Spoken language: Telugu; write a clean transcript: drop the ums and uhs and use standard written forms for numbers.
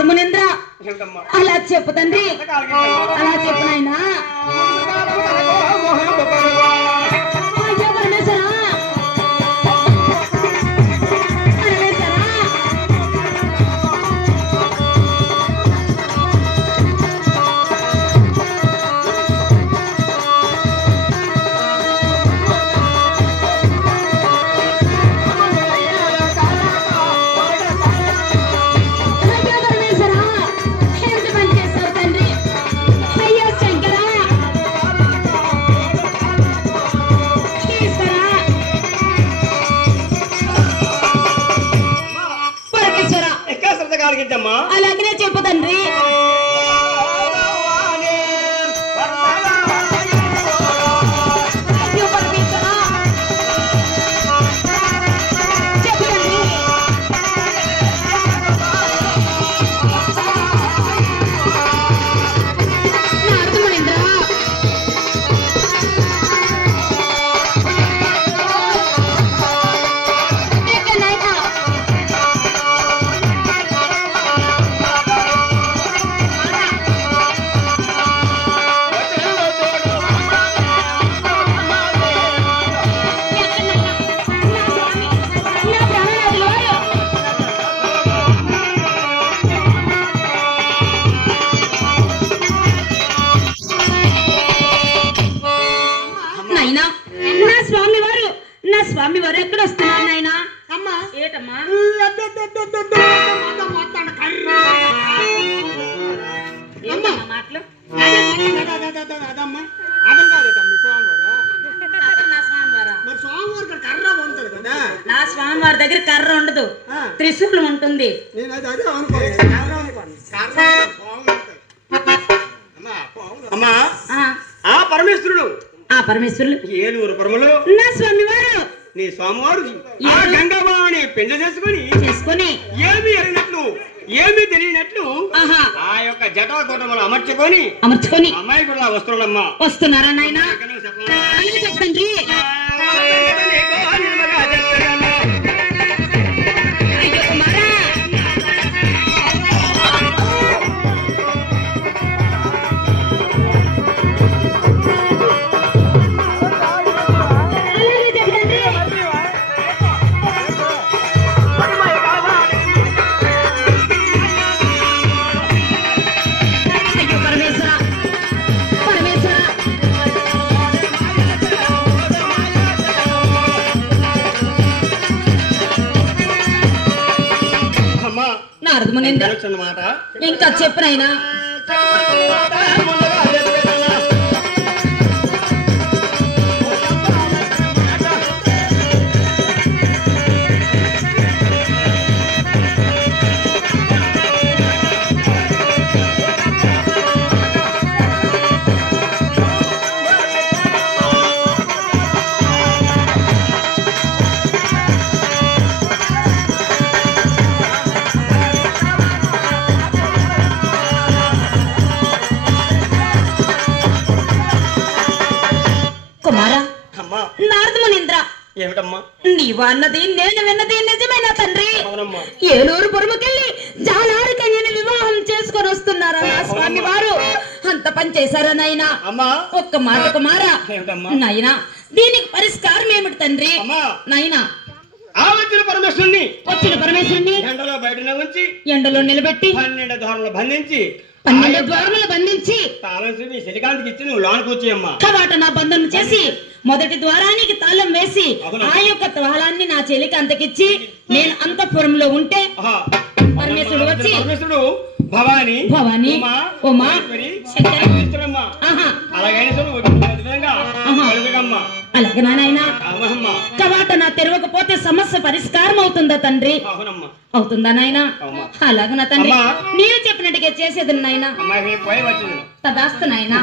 నారద మునీంద్ర అలా చెప్పు తండ్రి, అలా చెప్పు నాయనా. అలాగనే చెప్పు తండ్రి. స్వామి వారు ఎక్కడ వస్తున్నారు నాయనా? అమ్మా ఏటమ్మా మాటలు నా స్వామివారి దగ్గర కర్ర ఉండదు, త్రిశూలం ఉంటుంది. పరమేశ్వరుడు పరమేశ్వరులు ఏలూరు పరములు నా స్వామివారు నీ స్వామివారు గంగవాణి పెళ్లి చేసుకుని ఏమి ఎరిగినట్లు ఏమి తెలియనట్లు ఆ యొక్క జటా కూటములు అమర్చుకొని అమ్మాయి కూడా వస్తున్నాడమ్మా. వస్తున్నారా నాయనా? చెప్పండి. ఇంకా చెప్పనైనా నీవు అన్నది నేను విన్నది నిజమేనా తండ్రి? ఏలూరు పురముకెళ్ళి జాలారికి నేను వివాహం చేసుకొని వస్తున్నారా నా స్వామి వారు? అంత పని చేశారా నాయనా? ఒక్క మాట కుమారా నాయనా, దీనికి పరిష్కారం ఏమిటి తండ్రి? నాయనా వచ్చిన పరమేశ్వరుని ఎండలో బయట ఉంచి ఎండలో నిలబెట్టి 12 ద్వారాలు బంధించి 12 ద్వారములు బంధించి తాళం శనికాంతికి ఇచ్చి నువ్వు లోనికి వచ్చేయమ్మా. కవాట నా బంధం చేసి మొదటి ద్వారానికి తాళం వేసి ఆ యొక్క తాళాన్ని నా చెలికి అంతకిచ్చి నేను అంతఃపురంలో ఉంటే పరమేశ్వరుడు వచ్చి భవాని ఉమా అలాగే నాయనా కవాట నా తెరవకపోతే సమస్య పరిష్కారం అవుతుందా తండ్రి? అవుతుందా నాయనా? అలాగే నా తండ్రి నీవు చెప్పినట్టుగా చేసేది నాయనా. తదాస్తు నాయనా.